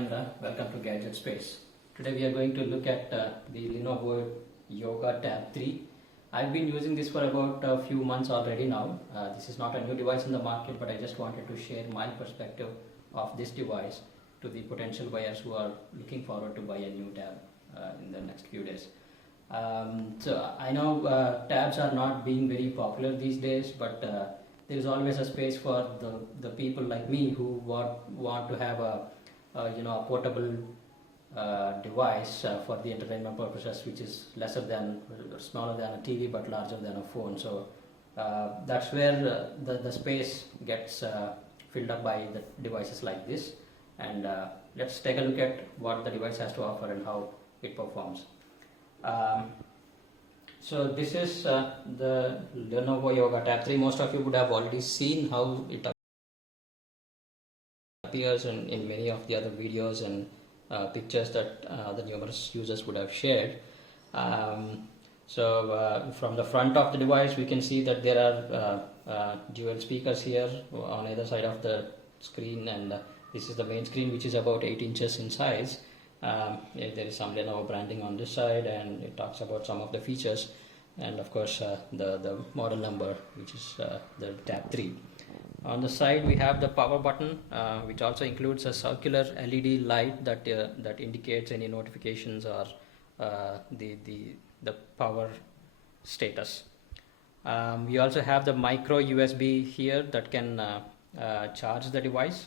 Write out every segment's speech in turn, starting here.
Welcome to Gadget Space. Today we are going to look at the Lenovo Yoga Tab 3. I've been using this for about a few months already now. This is not a new device in the market, but I just wanted to share my perspective of this device to the potential buyers who are looking forward to buy a new tab in the next few days. So I know tabs are not being very popular these days, but there is always a space for the people like me who want to have a portable device for the entertainment purposes, which is smaller than a TV but larger than a phone. So that's where the space gets filled up by the devices like this. And let's take a look at what the device has to offer and how it performs. So this is the Lenovo Yoga Tab 3. Most of you would have already seen how it appears in many of the other videos and pictures that the numerous users would have shared. So from the front of the device we can see that there are dual speakers here on either side of the screen, and this is the main screen, which is about 8 inches in size. There is some Lenovo branding on this side, and it talks about some of the features, and of course the model number, which is the Tab 3. On the side we have the power button, which also includes a circular LED light that indicates any notifications or the power status. We also have the micro USB here that can charge the device.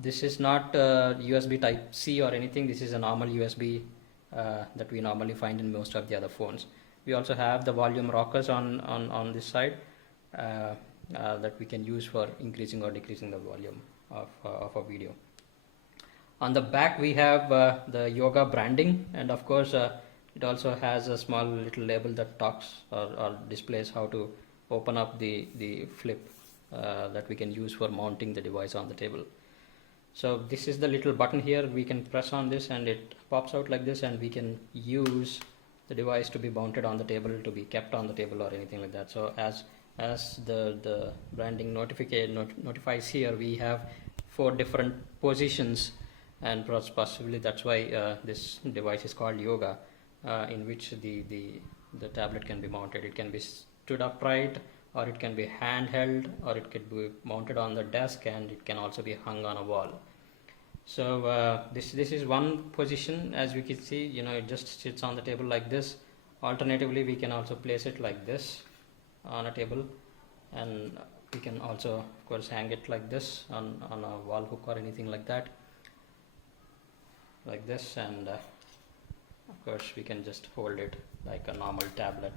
This is not USB type C or anything. This is a normal USB that we normally find in most of the other phones. We also have the volume rockers on this side that we can use for increasing or decreasing the volume of a video. On the back we have the yoga branding, and of course it also has a small little label that talks or displays how to open up the flip that we can use for mounting the device on the table. So this is the little button here. We can press on this and it pops out like this, and we can use the device to be mounted on the table, to be kept on the table or anything like that. So as the branding notifies here, we have 4 different positions, and possibly that's why this device is called Yoga, in which the tablet can be mounted. It can be stood upright, or it can be handheld, or it could be mounted on the desk, and it can also be hung on a wall. So this is one position. As we can see, it just sits on the table like this. Alternatively, we can also place it like this on a table, and we can also of course hang it like this on a wall hook or anything like that, like this, and of course we can just hold it like a normal tablet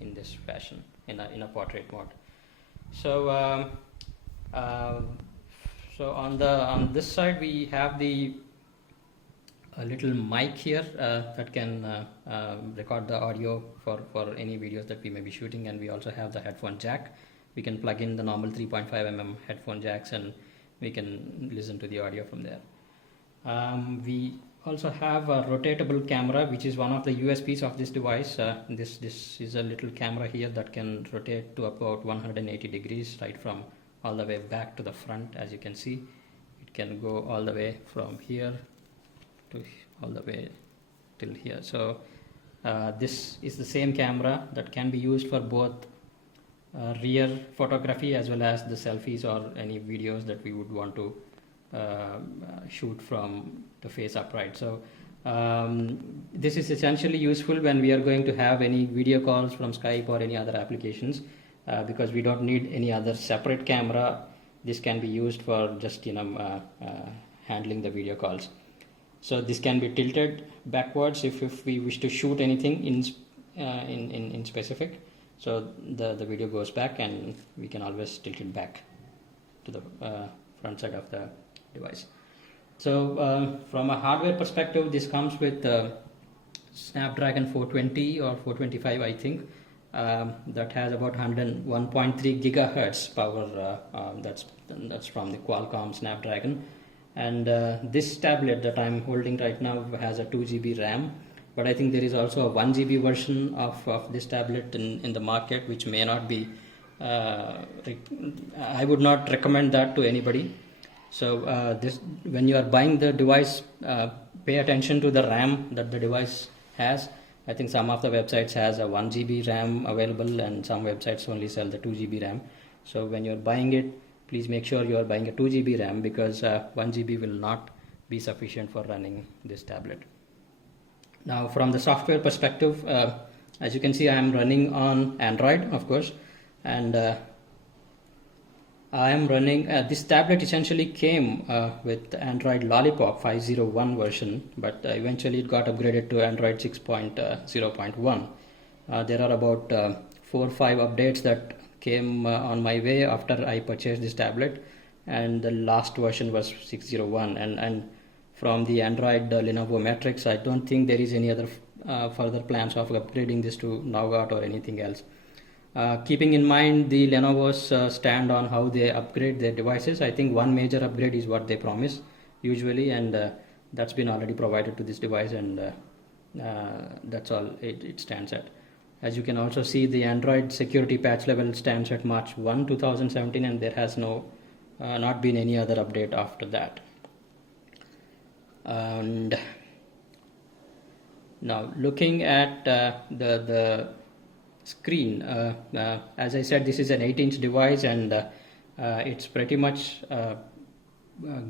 in this fashion, in a portrait mode. So so on this side we have a little mic here that can record the audio for any videos that we may be shooting, and we also have the headphone jack. We can plug in the normal 3.5 mm headphone jacks, and we can listen to the audio from there. We also have a rotatable camera, which is one of the USPs of this device. This is a little camera here that can rotate to about 180 degrees, right from all the way back to the front. As you can see, it can go all the way from here to all the way till here. So this is the same camera that can be used for both rear photography as well as the selfies or any videos that we would want to shoot from the face upright. So this is essentially useful when we are going to have any video calls from Skype or any other applications, because we don't need any other separate camera. This can be used for just handling the video calls. So this can be tilted backwards if we wish to shoot anything in specific. So the video goes back, and we can always tilt it back to the front side of the device. So from a hardware perspective, this comes with Snapdragon 420 or 425, I think, that has about 101.3 gigahertz power. That's from the Qualcomm Snapdragon. And this tablet that I'm holding right now has a 2 GB RAM, but I think there is also a 1 GB version of this tablet in the market, which may not be I would not recommend that to anybody. So this, when you are buying the device, pay attention to the RAM that the device has. I think some of the websites has a 1 GB RAM available, and some websites only sell the 2 GB RAM. So when you're buying it, please make sure you are buying a 2 GB RAM, because 1 GB will not be sufficient for running this tablet. Now from the software perspective, as you can see, I am running on Android, of course, and I am running, this tablet essentially came with Android Lollipop 5.01 version, but eventually it got upgraded to Android 6.0.1. There are about 4 or 5 updates that came on my way after I purchased this tablet, and the last version was 6.01. And from the Android Lenovo metrics, I don't think there is any other further plans of upgrading this to Nougat or anything else. Keeping in mind the Lenovo's stand on how they upgrade their devices, I think one major upgrade is what they promise usually, and that's been already provided to this device, and that's all it stands at. As you can also see, the Android security patch level stands at March 1, 2017, and there has not been any other update after that. And now looking at the screen, as I said, this is an 8-inch device, and it's pretty much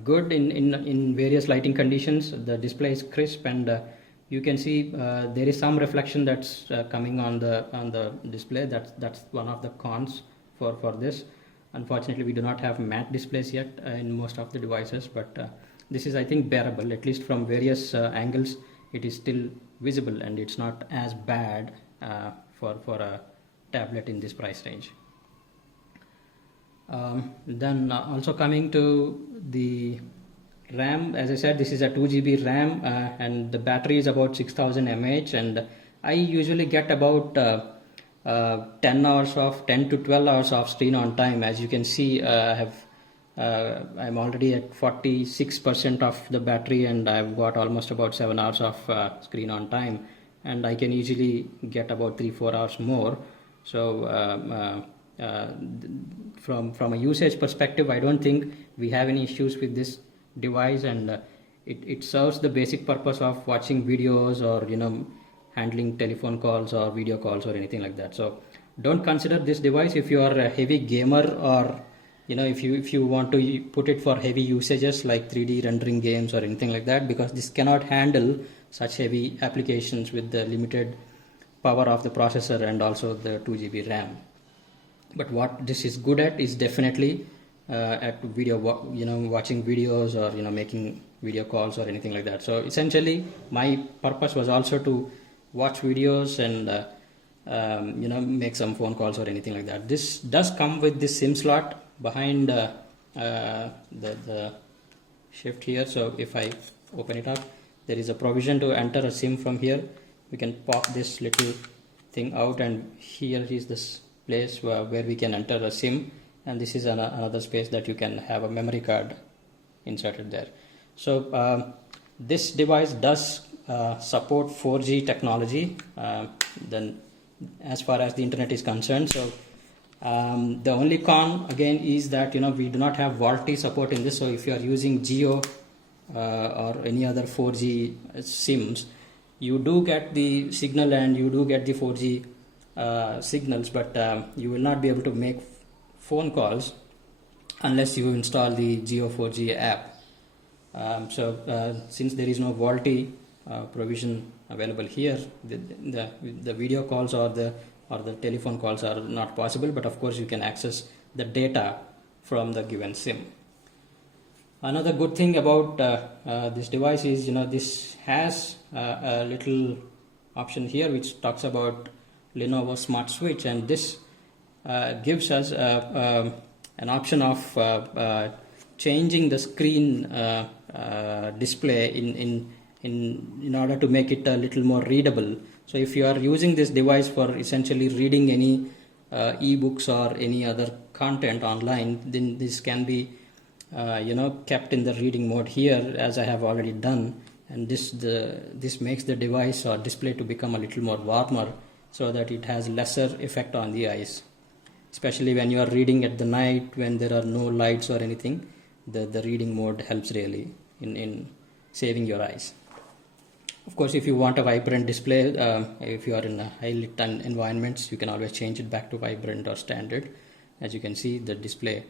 good in various lighting conditions. The display is crisp, and you can see there is some reflection that's coming on the display. That's one of the cons for this. Unfortunately, we do not have matte displays yet in most of the devices, but this is, I think, bearable. At least from various angles, it is still visible, and it's not as bad for a tablet in this price range. Then also coming to the RAM, as I said, this is a 2 GB RAM, and the battery is about 6000 mAh, and I usually get about 10 to 12 hours of screen on time. As you can see, I'm already at 46% of the battery, and I've got almost about 7 hours of screen on time, and I can easily get about 3-4 hours more. So from a usage perspective, I don't think we have any issues with this device, and it serves the basic purpose of watching videos, or handling telephone calls or video calls or anything like that. So don't consider this device if you are a heavy gamer, or if you want to put it for heavy usages like 3D rendering games or anything like that, because this cannot handle such heavy applications with the limited power of the processor and also the 2 GB RAM. But what this is good at is definitely at video, watching videos, or making video calls or anything like that. So essentially, my purpose was also to watch videos and make some phone calls or anything like that. This does come with this SIM slot behind the shift here. So if I open it up, there is a provision to enter a SIM from here. We can pop this little thing out, and here is this place where we can enter a SIM, and this is another space that you can have a memory card inserted there. So this device does support 4G technology, then as far as the internet is concerned. So the only con again is that we do not have VoLTE support in this. So if you are using Geo or any other 4G SIMs, you do get the signal and you do get the 4G signals, but you will not be able to make phone calls unless you install the Geo 4G app. So since there is no VoLTE provision available here, the video calls or the telephone calls are not possible, but of course you can access the data from the given SIM. Another good thing about this device is this has a little option here which talks about Lenovo Smart Switch, and this gives us an option of changing the screen display in order to make it a little more readable. So if you are using this device for essentially reading any ebooks or any other content online, then this can be kept in the reading mode here, as I have already done, and this makes the device or display to become a little more warmer, so that it has lesser effect on the eyes, especially when you are reading at the night when there are no lights or anything. the reading mode helps really in saving your eyes. Of course, if you want a vibrant display, if you are in a high lit environments, you can always change it back to vibrant or standard. As you can see, the display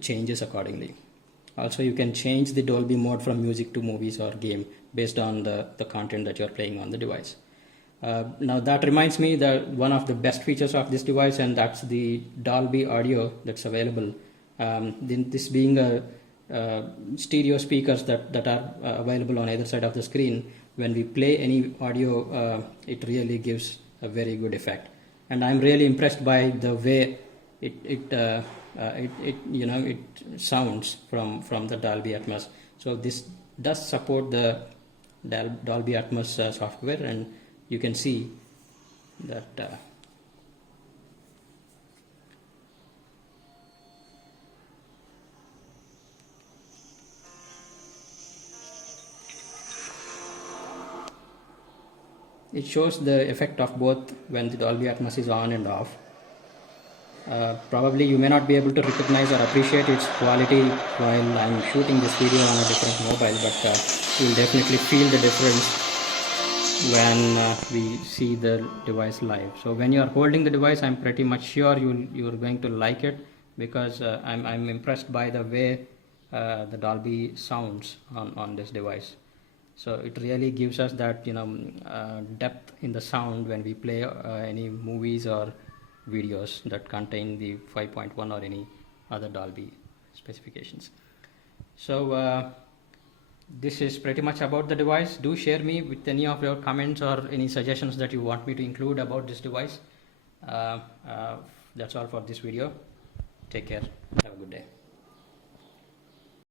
changes accordingly. Also, you can change the Dolby mode from music to movies or game based on the content that you're playing on the device. Now that reminds me that one of the best features of this device, and that's the Dolby audio that's available. This being a stereo speakers that are available on either side of the screen, when we play any audio, it really gives a very good effect. And I'm really impressed by the way it sounds from the Dolby Atmos. So this does support the Dolby Atmos software, and you can see that it shows the effect of both when the Dolby Atmos is on and off. Probably you may not be able to recognize or appreciate its quality while I'm shooting this video on a different mobile, but you'll definitely feel the difference when we see the device live. So when you are holding the device, I'm pretty much sure you're going to like it, because I'm impressed by the way the Dolby sounds on this device. So it really gives us that depth in the sound when we play any movies or videos that contain the 5.1 or any other Dolby specifications. So this is pretty much about the device. Do share me with any of your comments or any suggestions that you want me to include about this device. That's all for this video. Take care. Have a good day.